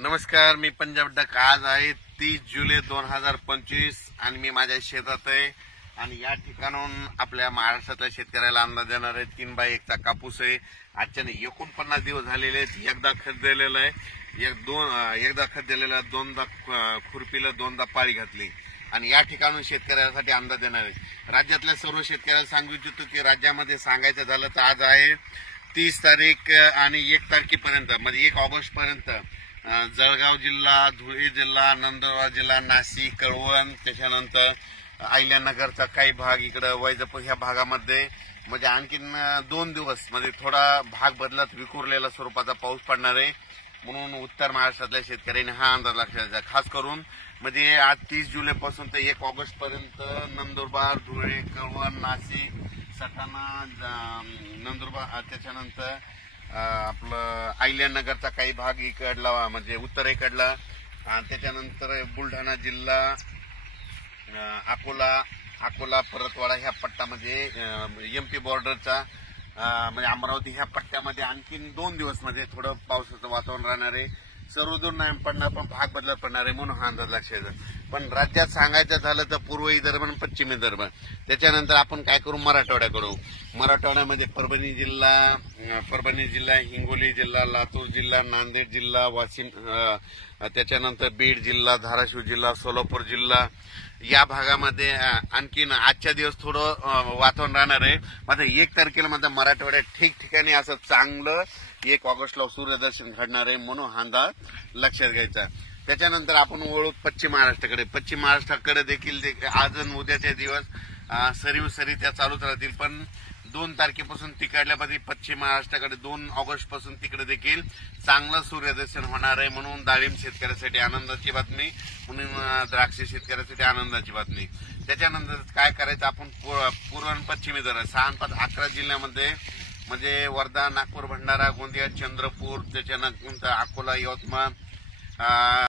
नमस्कार, मी पंजाब डक। आज आहे 30 जुलै 2025 आणि मी माझ्या शेतात आहे आणि या ठिकाणून आपल्या महाराष्ट्रातल्या शेतकऱ्याला अंदाज देणार आहे। 3x1 चा कापूस आहे। आजच्या 49 दिवस झालेले आहेत। एकदा खत दिलेलं आहे, एकदा खत दिलेलं आहे, दोनदा खुरपीला, दोनदा पाळी घातली आणि या ठिकाणून शेतकऱ्यासाठी अंदाज देणार आहे। राज्यातल्या सर्व शेतकऱ्याला सांगू इच्छितो की राज्यामध्ये सांगायचं झालं तर आज आहे 30 तारीख आणि 1 तारखेपर्यंत म्हणजे 1 ऑगस्ट पर्यंत जळगाव जिल्हा, धुळे जिल्हा, नंदुरबार जिल्हा, नाशिक, कळवण, त्याच्यानंतर अहिल्यानगरचा काही भाग, इकडे वैजापूर ह्या भागामध्ये म्हणजे आणखीन 2 दिवस म्हणजे थोडा भाग बदलत विखुरलेला स्वरूपाचा पाऊस पडणार आहे। म्हणून उत्तर महाराष्ट्रातल्या शेतकऱ्यांनी हा अंदाज लक्षात घ्या। खास करून म्हणजे आज 30 जुलै पासून ते 1 ऑगस्ट पर्यंत नंदुरबार, धुळे, कळवण, नाशिक, सटाणा, नंदुरबार, त्याच्यानंतर आपलं अहिल्यानगरचा काही भाग इकडला म्हणजे उत्तरेकडला, त्याच्यानंतर बुलढाणा जिल्हा, अकोला, परतवाडा ह्या पट्ट्यामध्ये, एमपी बॉर्डरचा म्हणजे अमरावती ह्या पट्ट्यामध्ये आणखीन 2 दिवस म्हणजे थोडं पावसाचं वातावरण राहणार आहे। सर्वदूर नाही पडणार पण भाग बदलत पडणार आहे, म्हणून हा अंदाज लक्षात घ्या। पण राज्यात सांगायचं झालं तर पूर्व विदर्भ आणि पश्चिम विदर्भ, त्याच्यानंतर आपण काय करू, मराठवाड्याकडू। मराठवाड्यामध्ये परभणी जिल्हा, हिंगोली जिल्हा, लातूर जिल्हा, नांदेड जिल्हा, वाशिम, त्याच्यानंतर बीड जिल्हा, धाराशिव जिल्हा, सोलापूर जिल्हा या भागामध्ये आणखीन आजच्या दिवस थोडं वातावरण राहणार आहे। मात्र 1 तारखेला मात्र मराठवाड्यात ठिकठिकाणी असं चांगलं 1 ऑगस्टला सूर्यदर्शन घडणार आहे, म्हणून हा अंदाज लक्षात घ्यायचा। त्याच्यानंतर आपण वळू पश्चिम महाराष्ट्राकडे। पश्चिम महाराष्ट्राकडे देखील आज आणि उद्याचे दिवस सरी त्या चालूच राहतील, पण 2 तारखेपासून तिकडल्यामध्ये पश्चिम महाराष्ट्राकडे 2 ऑगस्ट पासून तिकडे देखील चांगलं सूर्यदर्शन होणार आहे, म्हणून डाळिंब शेतकऱ्यासाठी आनंदाची बातमी, म्हणून द्राक्ष शेतकऱ्यासाठी आनंदाची बातमी। त्याच्यानंतर काय करायचं, आपण पूर्व आणि पश्चिम विदर्भ 6-5-11 जिल्ह्यामध्ये म्हणजे वर्धा, नागपूर, भंडारा, गोंदिया, चंद्रपूर, त्याच्यानंतर अकोला, यवतमाळ,